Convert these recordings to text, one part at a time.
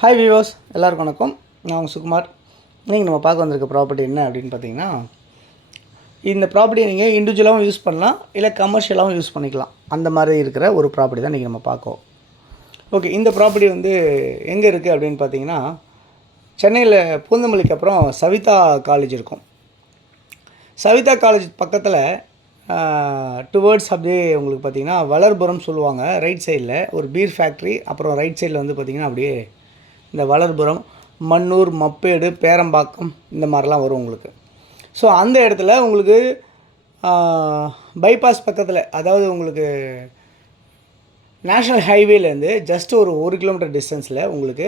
Hi viewers, எல்லாருக்கும் வணக்கம். நான் உங்கள் சுகுமார். நீங்கள் நம்ம பார்க்க வந்திருக்க ப்ராப்பர்ட்டி என்ன அப்படின்னு பார்த்தீங்கன்னா, இந்த ப்ராப்பர்ட்டியை நீங்கள் இண்டிவிஜுவலாகவும் யூஸ் பண்ணலாம், இல்லை கமர்ஷியலாகவும் யூஸ் பண்ணிக்கலாம். அந்த மாதிரி இருக்கிற ஒரு ப்ராப்பர்ட்டி தான் நீங்கள் நம்ம பார்க்கோம். ஓகே, இந்த ப்ராப்பர்ட்டி வந்து எங்கே இருக்குது அப்படின்னு பார்த்தீங்கன்னா, சென்னையில் பூந்தமல்லிக்கு அப்புறம் சவிதா காலேஜ் இருக்கும். சவிதா காலேஜ் பக்கத்தில் டுவர்ட்ஸ் அப்படியே உங்களுக்கு பார்த்திங்கன்னா வளர்புரம் சொல்லுவாங்க. ரைட் சைடில் ஒரு பீர் ஃபேக்ட்ரி, அப்புறம் ரைட் சைடில் வந்து பார்த்திங்கன்னா அப்படியே இந்த வளர்புரம், மன்னூர், மப்பேடு, பேரம்பாக்கம் இந்த மாதிரிலாம் வரும் உங்களுக்கு. ஸோ அந்த இடத்துல உங்களுக்கு பைபாஸ் பக்கத்தில், அதாவது உங்களுக்கு நேஷ்னல் ஹைவேலேருந்து ஜஸ்ட் ஒரு கிலோமீட்டர் டிஸ்டன்ஸில் உங்களுக்கு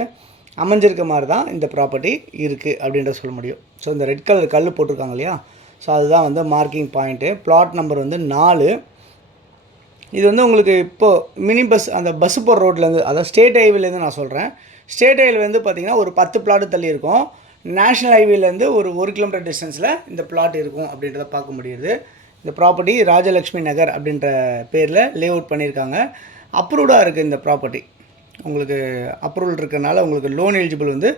அமைஞ்சிருக்க மாதிரி தான் இந்த ப்ராப்பர்ட்டி இருக்குது அப்படின்ற சொல்ல முடியும். ஸோ இந்த ரெட் கலர் கல் போட்டிருக்காங்க இல்லையா, ஸோ அதுதான் வந்து மார்க்கிங் பாயிண்ட்டு. பிளாட் நம்பர் வந்து 4. இது வந்து உங்களுக்கு இப்போது மினி பஸ், அந்த பஸ்ஸு போகிற ரோட்லேருந்து, அதாவது ஸ்டேட் ஹைவேலேருந்து நான் சொல்கிறேன். ஸ்டேட் ஹைவேல வந்து பார்த்திங்கன்னா ஒரு 10 பிளாட்டு தள்ளி இருக்கும். நேஷ்னல் ஹைவேலேருந்து ஒரு கிலோமீட்டர் டிஸ்டன்ஸில் இந்த பிளாட் இருக்கும் அப்படின்றத பார்க்க முடியுது. இந்த ப்ராப்பர்ட்டி ராஜலக்ஷ்மி நகர் அப்படின்ற பேரில் லே அவுட் பண்ணியிருக்காங்க. அப்ரூவ்டாக இருக்குது இந்த ப்ராப்பர்ட்டி. உங்களுக்கு அப்ரூவல் இருக்கிறனால உங்களுக்கு லோன் எலிஜிபிள் வந்து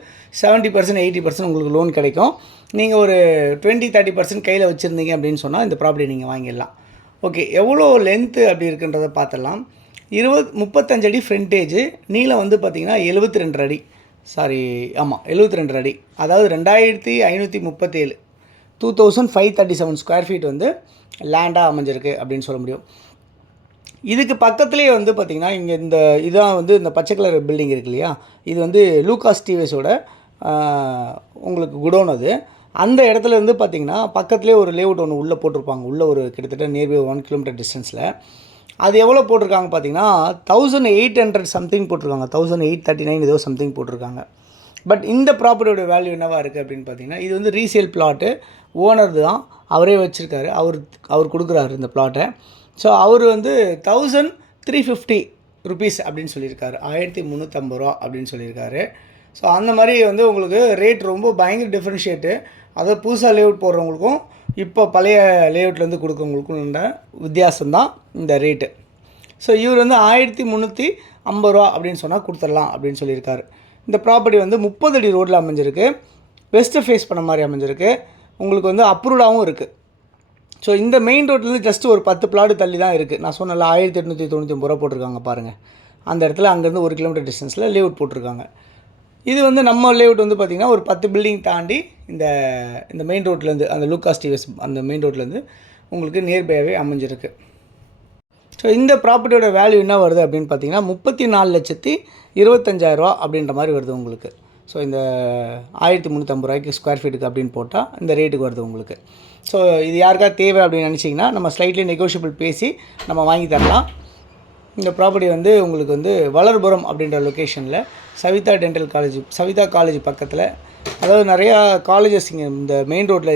70%, 80% உங்களுக்கு லோன் கிடைக்கும். நீங்கள் ஒரு 20-30% கையில் வச்சுருந்தீங்க அப்படின்னு சொன்னால் இந்த ப்ராப்பர்ட்டி நீங்கள் வாங்கிடலாம். ஓகே, எவ்வளோ லென்த்து அப்படி இருக்குன்றதை பார்த்துடலாம். 35 அடி ஃப்ரண்டேஜ், நீளம் வந்து பார்த்திங்கன்னா 72 அடி. ஆமாம் 72 அடி, அதாவது 2537 2537 ஸ்கொயர் ஃபீட் வந்து லேண்டாக அமைஞ்சிருக்கு அப்படின்னு சொல்ல முடியும். இதுக்கு பக்கத்துலேயே வந்து பார்த்திங்கன்னா இங்கே இதான் வந்து இந்த பச்சை கலர் பில்டிங் இருக்கு இல்லையா, இது வந்து லூகாஸ் டிவிஎஸோட உங்களுக்கு குடோன். அது அந்த இடத்துல இருந்து பார்த்திங்கன்னா பக்கத்துலேயே ஒரு லேஅவுட் ஒன்று உள்ளே போட்டிருப்பாங்க. உள்ளே ஒரு கிட்டத்தட்ட நியர்பை 1 கிலோமீட்டர் டிஸ்டன்ஸில். அது எவ்வளோ போட்டிருக்காங்க பார்த்தீங்கன்னா 1800 சம்திங் போட்டிருக்காங்க. 1839 ஏதோ சம்திங் போட்டிருக்காங்க. பட் இந்த ப்ராப்பர்ட்டியோட வேல்யூ என்னவாக இருக்குது அப்படின்னு பார்த்தீங்கன்னா, இது வந்து ரீசேல் பிளாட்டு. ஓனர் தான், அவரே வச்சுருக்காரு. அவர் கொடுக்குறாரு இந்த பிளாட்டை. ஸோ அவர் வந்து 1350 ருபீஸ் அப்படின்னு சொல்லியிருக்காரு. 1350 ரூபா அப்படின்னு சொல்லியிருக்காரு. ஸோ அந்த மாதிரி வந்து உங்களுக்கு ரேட் ரொம்ப பயங்கர டிஃப்ரென்ஷியேட்டு. அதை புதுசாக லேஅவுட் போடுறவங்களுக்கும் இப்போ பழைய லேஅவுட்லேருந்து கொடுக்குறவங்களுக்கும் வித்தியாசம்தான் இந்த ரேட்டு. ஸோ இவர் வந்து 1350 ரூபா அப்படின்னு சொன்னால் கொடுத்துடலாம் அப்படின்னு சொல்லியிருக்காரு. இந்த ப்ராப்பர்ட்டி வந்து 30 அடி ரோட்டில் அமைஞ்சிருக்கு. வெஸ்ட்டு ஃபேஸ் பண்ண மாதிரி அமைஞ்சிருக்கு. உங்களுக்கு வந்து அப்ரூவ்டாகவும் இருக்குது. ஸோ இந்த மெயின் ரோட்லேருந்து ஜஸ்ட் ஒரு 10 பிளாட் தள்ளி தான் இருக்குது. நான் சொன்னல 1899 ரூபா போட்டிருக்காங்க பாருங்கள். அந்த இடத்துல அங்கேருந்து 1 கிலோமீட்டர் டிஸ்டன்ஸில் லேஅவுட் போட்டிருக்காங்க. இது வந்து நம்ம லேஅவுட் வந்து பார்த்திங்கன்னா ஒரு 10 பில்டிங் தாண்டி இந்த மெயின் ரோட்லேருந்து, அந்த லூகாஸ் டிவிஎஸ் அந்த மெயின் ரோட்லேருந்து உங்களுக்கு நியர்பையாகவே அமைஞ்சிருக்கு. ஸோ இந்த ப்ராப்பர்ட்டியோட வேல்யூ என்ன வருது அப்படின்னு பார்த்தீங்கன்னா 34,25,000 ரூபா அப்படின்ற மாதிரி வருது உங்களுக்கு. ஸோ இந்த 1350 ரூபாய்க்கு ஸ்கொயர் ஃபீட்டுக்கு அப்படின்னு போட்டால் இந்த ரேட்டுக்கு வருது உங்களுக்கு. ஸோ இது யாருக்காவது தேவை அப்படின்னு நினச்சிங்கன்னா நம்ம ஸ்லைட்லி நெகோஷியபிள் பேசி நம்ம வாங்கி தரலாம். இந்த ப்ராப்பர்ட்டி வந்து உங்களுக்கு வந்து வளர்புரம் அப்படின்ற லொக்கேஷனில் சவிதா காலேஜ் பக்கத்தில், அதாவது நிறையா காலேஜஸ் இங்கே இந்த மெயின் ரோட்டில்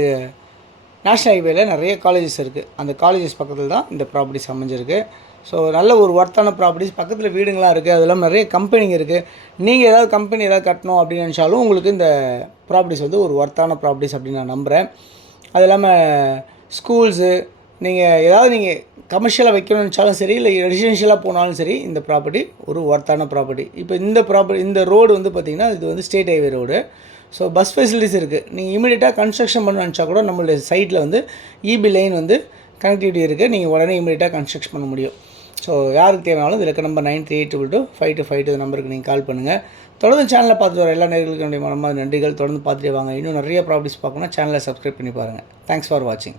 நேஷ்னல் ஹைவேல நிறைய காலேஜஸ் இருக்குது. அந்த காலேஜஸ் பக்கத்தில் தான் இந்த ப்ராப்பர்ட்டிஸ் அமைஞ்சிருக்கு. ஸோ நல்ல ஒரு ஒர்த்தான ப்ராப்பர்ட்டிஸ், பக்கத்தில் வீடுங்களாம் இருக்குது. அது இல்லாமல் நிறைய கம்பெனிங்க இருக்குது. நீங்கள் ஏதாவது கம்பெனி ஏதாவது கட்டணும் அப்படின்னு நினச்சாலும் உங்களுக்கு இந்த ப்ராப்பர்ட்டிஸ் வந்து ஒரு ஒர்த்தான ப்ராப்பர்ட்டிஸ் அப்படின்னு நான் நம்புகிறேன். அது இல்லாமல் ஸ்கூல்ஸு, நீங்கள் கமர்ஷியலாக வைக்கணும்னு நினச்சாலும் சரி, இல்லை ரெசிடென்ஷியலாக போனாலும் சரி, இந்த ப்ராப்பர்ட்டி ஒரு ஒர்த்தான ப்ராப்பர்ட்டி. இப்போ இந்த ரோடு வந்து பார்த்திங்கன்னா இது வந்து state highway road. So bus facilities இருக்குது. நீங்கள் இமீடியட்டாக கன்ஸ்ட்ரக்ஷன் பண்ண நினச்சா கூட நம்மளுடைய சைட்டில் வந்து இபி லைன் வந்து கனெக்டிவிட்டி இருக்குது. நீங்கள் உடனே இமீடியட்டாக கன்ஸ்ட்ரக்ஷன் பண்ண முடியும். ஸோ யாருக்கு தேவைனாலும் இதில் இருக்க நம்பர் 93822522 நம்பருக்கு நீங்கள் கால் பண்ணுங்கள். தொடர்ந்து சேனலை பார்த்துட்டு வர எல்லா நேர்களுக்கும் என்னுடைய மனமார்ந்த நன்றிகள். தொடர்ந்து பார்த்துட்டே வாங்க. இன்னும் நிறைய ப்ராப்பர்ட்டிஸ் பார்க்கணும்னா சேனலை சப்ஸ்கிரைப் பண்ணி பாருங்கள். தேங்க்ஸ் ஃபார் வாட்சிங்.